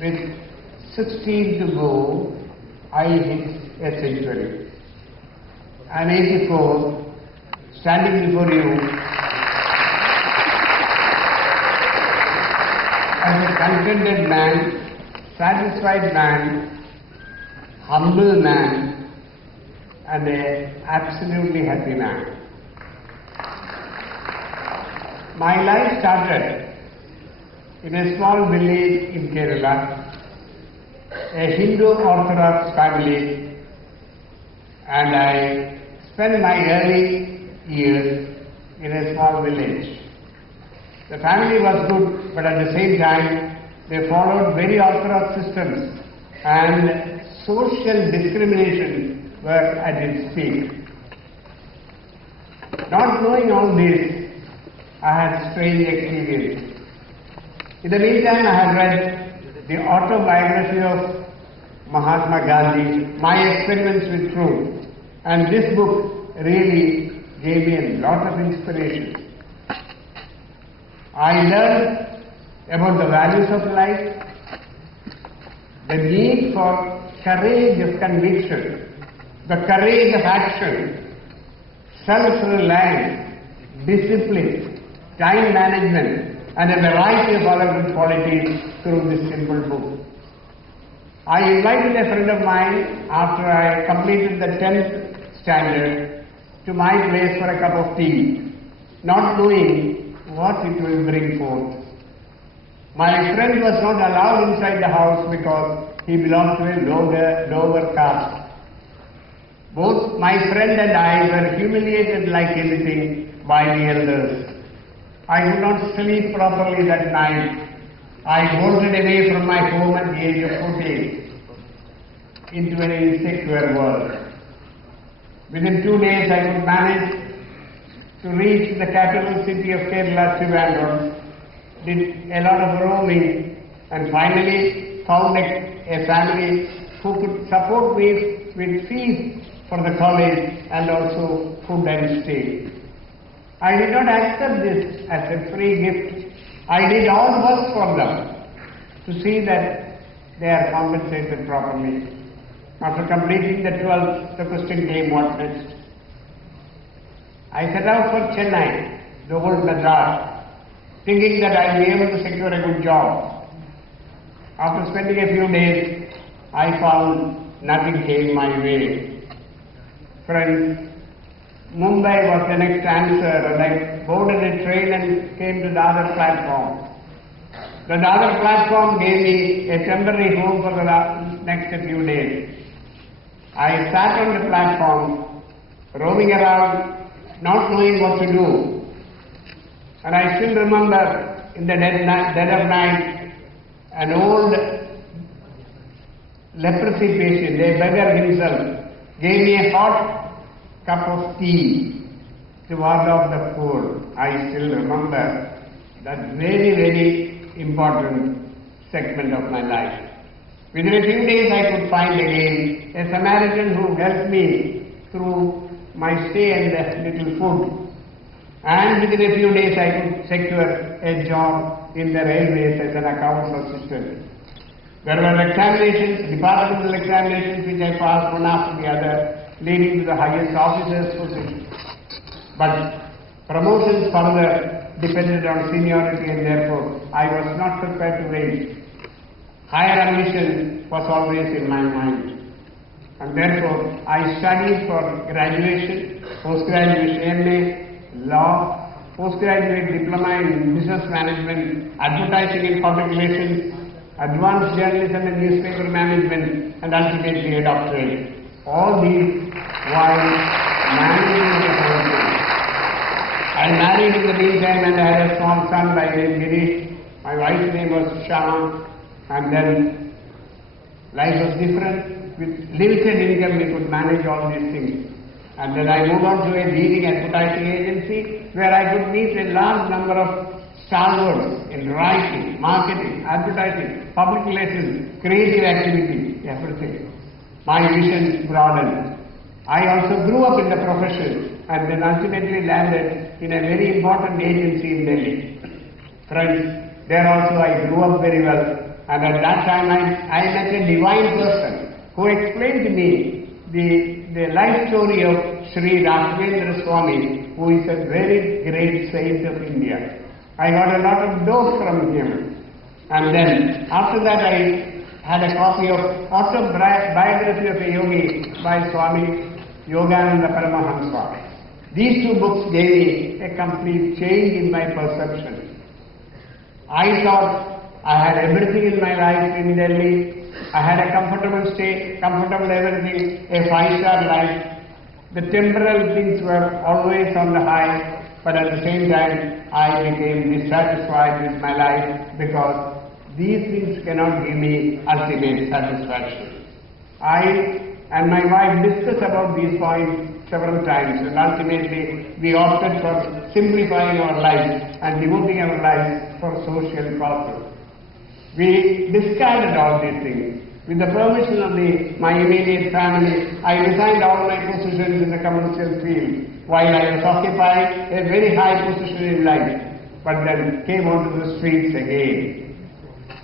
With 16 to go, I hit a century. And 84, standing before you as a contented man, satisfied man, humble man, and an absolutely happy man. My life started in a small village in Kerala, a Hindu Orthodox family, and I spent my early years in a small village. The family was good, but at the same time, they followed very orthodox systems, and social discrimination were at its peak. Not knowing all this, I had strange experience. In the meantime, I had read the autobiography of Mahatma Gandhi, My Experiments with Truth, and this book really gave me a lot of inspiration. I learned about the values of life, the need for courage of conviction, the courage of action, self-reliance, discipline, time management, and a variety of other good qualities through this simple book. I invited a friend of mine after I completed the 10th standard to my place for a cup of tea, not knowing what it will bring forth. My friend was not allowed inside the house because he belonged to a lower caste. Both my friend and I were humiliated like anything by the elders. I could not sleep properly that night. I bolted away from my home at the age of 14 into an insecure world. Within 2 days I could manage to reach the capital city of Kerala, Trivandrum, did a lot of roaming, and finally found a family who could support me with fees for the college and also food and stay. I did not accept this as a free gift. I did all work for them to see that they are compensated properly. After completing the 12th, the question came, what next? I set out for Chennai, the old Madras, thinking that I will be able to secure a good job. After spending a few days, I found nothing came my way. Friends, Mumbai was the next answer, and I boarded a train and came to the other platform. The other platform gave me a temporary home for the next few days. I sat on the platform, roaming around, not knowing what to do. And I still remember in the dead of night, an old leprosy patient, a beggar himself, gave me a hot cup of tea to ward off the cold. I still remember that very, very important segment of my life. Within a few days I could find again a Samaritan who helped me through my stay and the little food. And within a few days I could secure a job in the railways as an accounts assistant. There were examinations, departmental examinations which I passed one after the other, leading to the highest officer's position. But promotions further depended on seniority, and therefore I was not prepared to wait. Higher ambition was always in my mind. And therefore I studied for graduation, postgraduation MA, law, postgraduate diploma in business management, advertising and public relations, advanced journalism and newspaper management, and ultimately a doctorate. All these while managing the family. I married in the meantime and I had a small son by name Girish. My wife's name was Shama, and then life was different. With limited income we could manage all these things. And then I moved on to a leading advertising agency where I could meet a large number of stalwarts in writing, marketing, advertising, public relations, creative activity, everything. My vision broadened. I also grew up in the profession and then ultimately landed in a very important agency in Delhi. Friends, there also I grew up very well And at that time I met a divine person who explained to me the life story of Sri Raghavendra Swami, who is a very great saint of India. I got a lot of dose from him. And then after that I had a copy of Autobiography of a Yogi by Swami Yogananda Paramahamsa. These two books gave me a complete change in my perception. I thought I had everything in my life in Delhi. I had a comfortable stay, comfortable everything, a 5-star life. The temporal things were always on the high, but at the same time I became dissatisfied with my life because these things cannot give me ultimate satisfaction. I and my wife discussed about these points several times, and ultimately we opted for simplifying our lives and devoting our lives for social causes. We discarded all these things. With the permission of my immediate family, I resigned all my positions in the commercial field while I was occupying a very high position in life, but then came onto the streets again.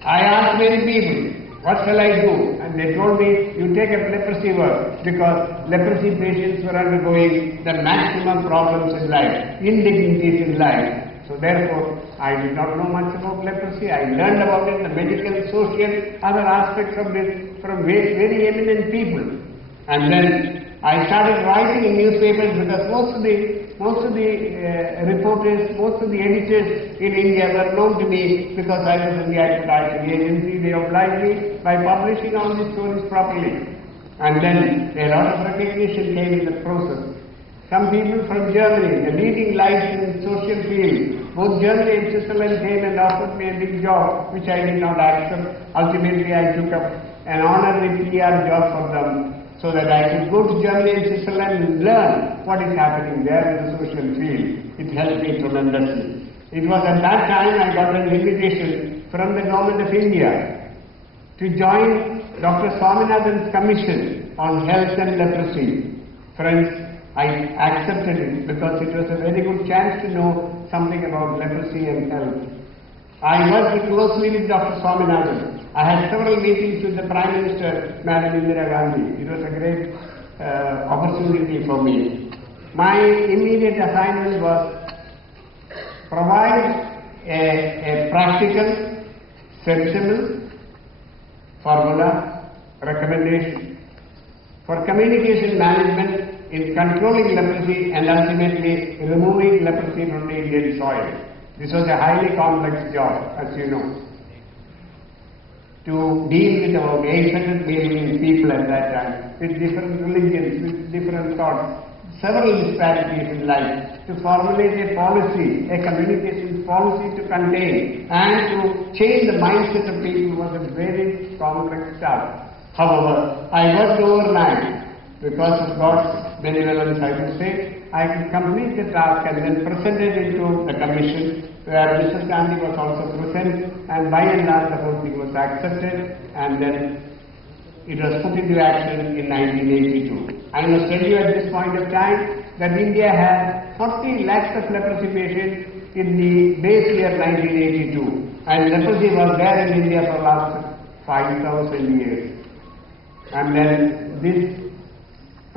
I asked many people, what shall I do? And they told me, you take up leprosy work, because leprosy patients were undergoing the maximum problems in life, indignities in life. So therefore, I did not know much about leprosy. I learned about it, the medical, social, other aspects of this from very eminent people. And then I started writing in newspapers because most of the reporters, most of the editors in India were known to me because I was in the advertising agency. They obliged me by publishing all these stories properly. And then a lot of recognition came in the process. Some people from Germany, the leading lights in social field, both Germany and Switzerland came and offered me a big job, which I did not accept. Ultimately, I took up an honorary PR job for them, so that I could go to Germany and Switzerland and learn what is happening there in the social field. It helped me tremendously. It was at that time I got an invitation from the government of India to join Dr. Swaminathan's commission on health and leprosy. Friends, I accepted it because it was a very good chance to know something about leprosy and health. I worked closely with Dr. Swaminathan. I had several meetings with the Prime Minister, Madam Indira Gandhi. It was a great opportunity for me. My immediate assignment was provide a practical, sensible formula, recommendation for communication management in controlling leprosy and ultimately removing leprosy from the Indian soil. This was a highly complex job, as you know. To deal with about 800 million people at that time, with different religions, with different thoughts, several disparities in life, to formulate a policy, a communication policy to contain and to change the mindset of people was a very complex task. However, I worked overnight. Because of God's benevolence, I would say, I could complete the task and then present it into the commission, where Mrs. Gandhi was also present, and by and large the whole thing was accepted, and then it was put into action in 1982. I must tell you at this point of time that India had 40 lakhs of leprosy patients in the base year 1982, and leprosy was there in India for the last 5,000 years. And then this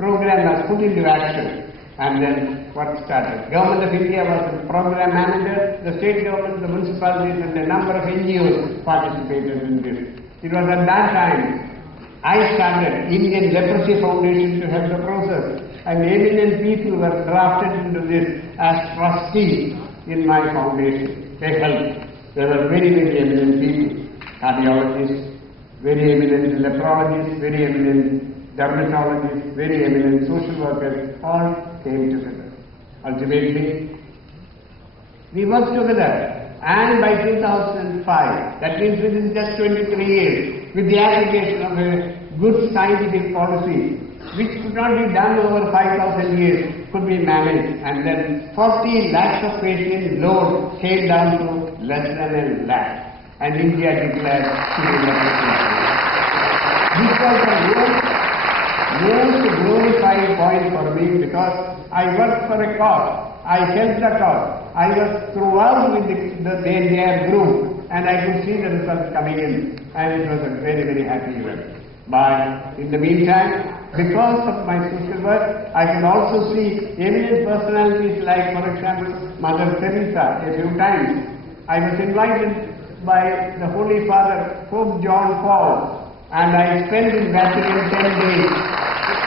program was put into action, and then what started? Government of India was the program manager, the state government, the municipalities, and a number of NGOs participated in this. It was at that time I started Indian Leprosy Foundation to help the process, and eminent people were drafted into this as trustees in my foundation. They helped. There were very eminent people, cardiologists, very eminent leprologists, very eminent dermatologists, very eminent social workers, all came together. Ultimately, we worked together, and by 2005, that means within just 23 years, with the application of a good scientific policy, which could not be done over 5,000 years, could be managed, and then 40 lakhs of patient load came down to less than a lakh, and India declared to be leprosy. This was the most glorified point for me, because I worked for a cause. I helped the cause. I was throughout with their group, and I could see the results coming in, and it was a very, very happy event. But in the meantime, because of my social work, I could also see eminent personalities like, for example, Mother Teresa a few times. I was invited by the Holy Father, Pope John Paul, and I spent in Vatican 10 days.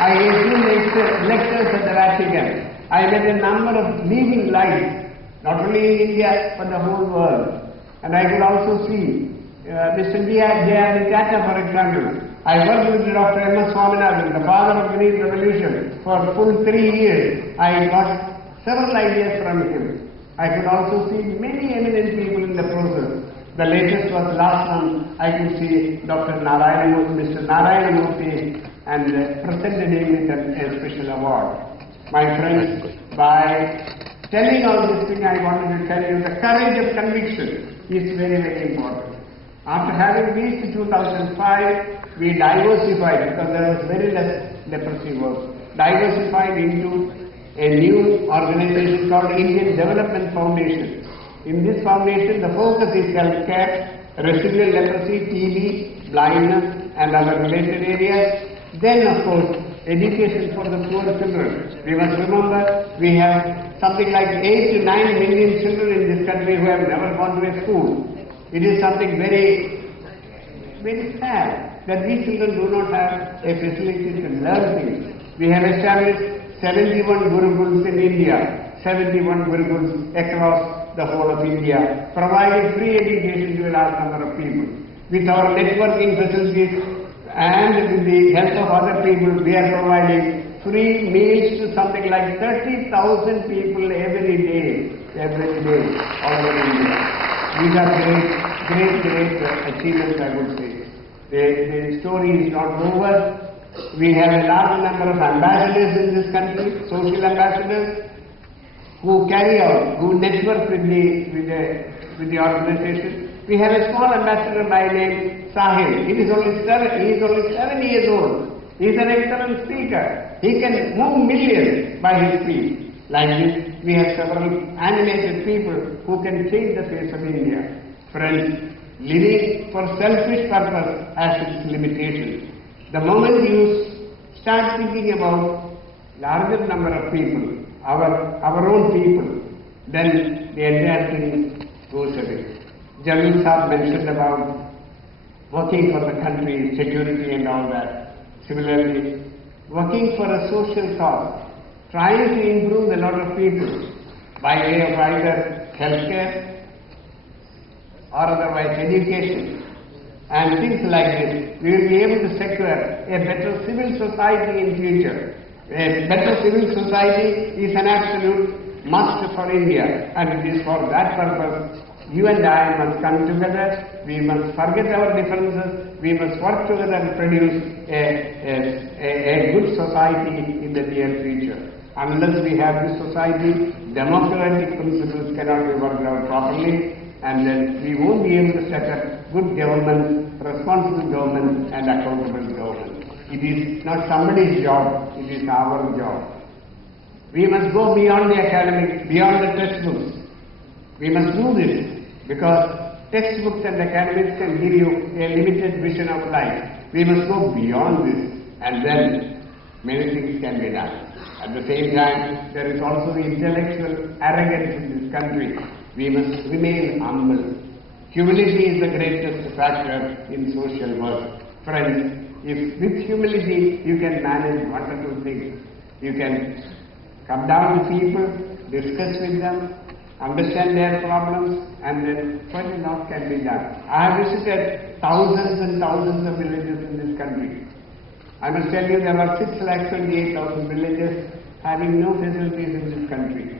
I gave 2 lectures at the Vatican. I met a number of leading lights, not only in India, but the whole world. And I could also see Mr. J.R. Tata, for example. I worked with Dr. M.S. Swaminathan, the father of the Green Revolution, for a full 3 years. I got several ideas from him. I could also see many eminent people in the process. The latest was last month. I could see Dr. Mr. Narayanamurthy, and presented him with a special award. My friends, by telling all this thing, I wanted to tell you the courage of conviction is very, very important. After having reached 2005, we diversified, because there was very less leprosy work, diversified into a new organization called Indian Development Foundation. In this foundation, the focus is healthcare, residual leprosy, TB, blindness, and other related areas. Then, of course, education for the poor children. We must remember we have something like 8 to 9 million children in this country who have never gone to a school. It is something very, very sad that these children do not have a facility to learn things. We have established 71 Gurukuls in India, 71 Gurukuls across the whole of India, providing free education to a large number of people. With our networking facilities and with the help of other people, we are providing free meals to something like 30,000 people every day all over India. These are great achievements, I would say. The story is not over. We have a large number of ambassadors in this country, social ambassadors, who carry out, who network with the organization. We have a small ambassador by name Sahil. He is only 7 years old. He is an excellent speaker. He can move millions by his speech. Like this, we have several animated people who can change the face of India. Friends, living for selfish purpose has its limitations. The moment you start thinking about larger number of people, our own people, then the entire thing goes away. Jalil Saab mentioned about working for the country, security and all that. Similarly, working for a social cause, trying to improve the lot of people by way of either healthcare or otherwise education and things like this, we will be able to secure a better civil society in future. A better civil society is an absolute must for India, and it is for that purpose you and I must come together. We must forget our differences. We must work together and produce a good society in the near future. Unless we have this society, democratic principles cannot be worked out properly, and then we won't be able to set up good government, responsible government, and accountable government. It is not somebody's job, it is our job. We must go beyond the academic, beyond the textbooks. We must do this because textbooks and academics can give you a limited vision of life. We must go beyond this, and then many things can be done. At the same time, there is also the intellectual arrogance in this country. We must remain humble. Humility is the greatest factor in social work. Friends, if with humility you can manage wonderful things, you can come down to people, discuss with them, understand their problems, and then quite a lot can be done. I have visited thousands and thousands of villages in this country. I must tell you there are 628,000 villages having no facilities in this country.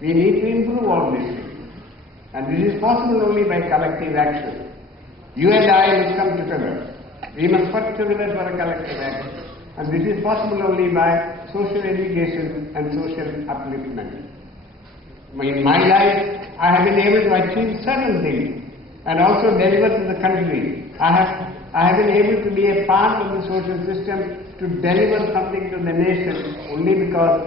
We need to improve all these things. And this is possible only by collective action. You and I must come together. We must work together for a collective action. And this is possible only by social education and social upliftment. In my life, I have been able to achieve certain things and also deliver to the country. I have been able to be a part of the social system to deliver something to the nation only because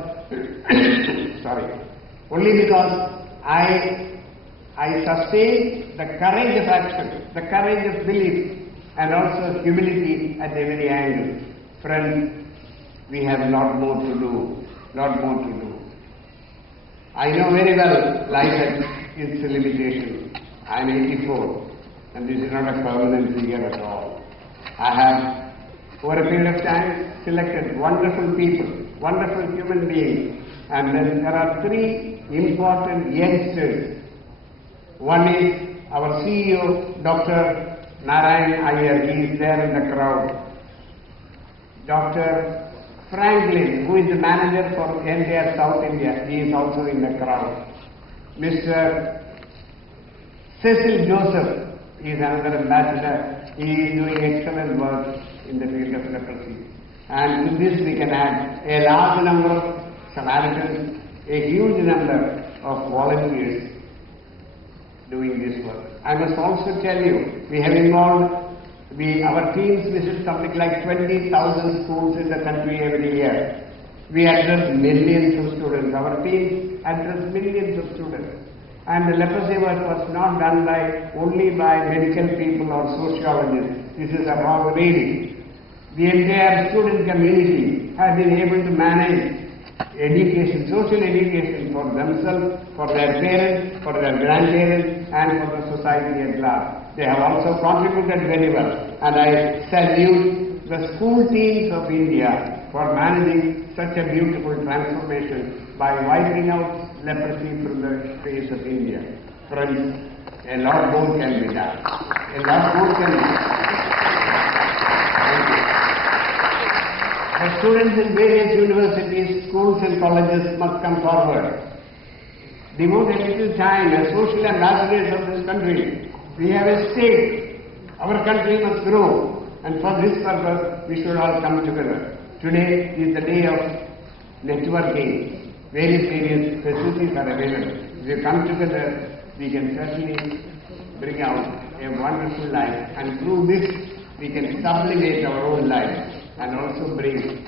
I I sustain the courage of action, the courage of belief, and also humility at every angle. Friends, we have a lot more to do, I know very well life has its limitations. I am 84, and this is not a permanent figure at all. I have, over a period of time, selected wonderful people, wonderful human beings, and then there are three important youngsters. One is our CEO, Dr. Iyer, he is there in the crowd. Dr. Franklin, who is the manager for entire South India, he is also in the crowd. Mr. Cecil Joseph is another ambassador. He is doing excellent work in the field of leprosy. And to this we can add a large number of Samaritans, a huge number of volunteers doing this work. I must also tell you, we have involved, our teams visit something like 20,000 schools in the country every year. We address millions of students. Our teams address millions of students. And the leprosy work was not done only by medical people or sociologists. This is a wrong reading. The entire student community has been able to manage education, social education for themselves, for their parents, for their grandparents, and for the society at large. They have also contributed very well, and I salute the school teams of India for managing such a beautiful transformation by wiping out leprosy from the face of India. Friends, a lot more can be done. A lot more can be done. The students in various universities, schools and colleges must come forward. Devote a little time as social ambassadors of this country. We have a stake. Our country must grow. And for this purpose, we should all come together. Today is the day of networking. Various facilities are available. If we come together, we can certainly bring out a wonderful life. And through this, we can sublimate our own life and also bring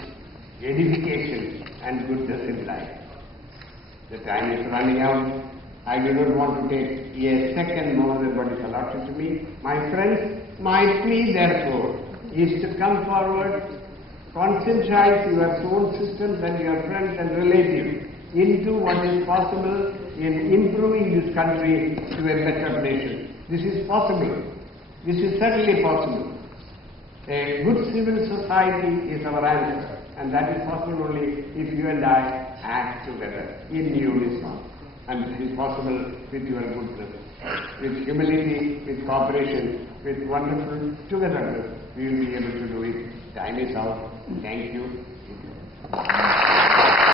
edification and goodness in life. The time is running out. I do not want to take a second more than what is allotted to me. My friends, my plea therefore is to come forward, concentrate your soul systems and your friends and relatives into what is possible in improving this country to a better nation. This is possible. This is certainly possible. A good civil society is our answer, and that is possible only if you and I act together in unison. And this is possible with your goodness, with humility, with cooperation, with wonderful togetherness. We will be able to do it. Time is out. Thank you.